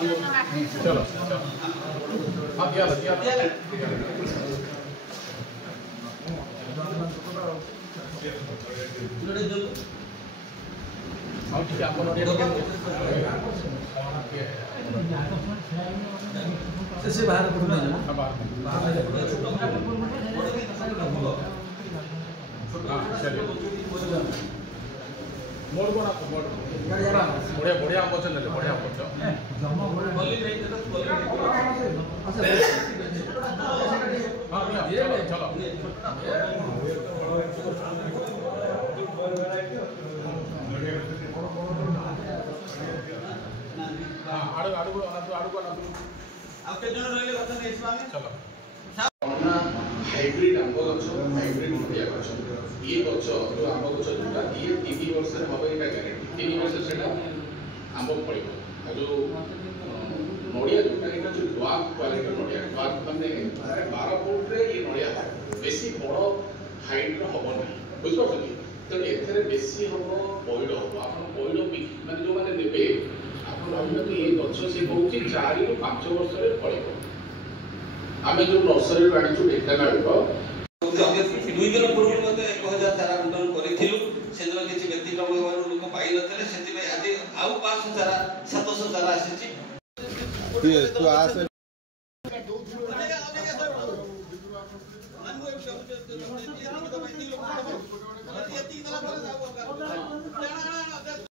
चलो हाँ दिया हाँ ठीक है आपको से बाहर मोड़ को ना मोड़ बढ़िया बढ़िया आम चल बढ़िया आम हाँ चलो हाइब्रिड आंब गछ हाइब्रिड नड़िया गछ ये गछ जो आंब गछ जोटा ये 3 वर्ष हम यहाँ ग्यारंटी 3 वर्ष से आंब फल जो नड़िया जोटा यहाँ जो ड्वार्फ क्वालिटी नड़िया ड्वार्फ मैंने 12 फुट रे ये नड़िया बेसी बड़ हाइट हम ना बुझे तेणु एथे बेसी हम पैड़ हम आप पैड़ मैंने जो मैंने ने आप भाई ये गछ से कौन 4 ରୁ 5 वर्ष फल आम जो नर्सरी आनीचु ढेकानाल 2 दिन पूर्व 1000 चारा बंटन करूँ से दिन किसी व्यतिक्रम लोक पाई नथिले सेति आज आउ 500 चारा 700 चारा आसी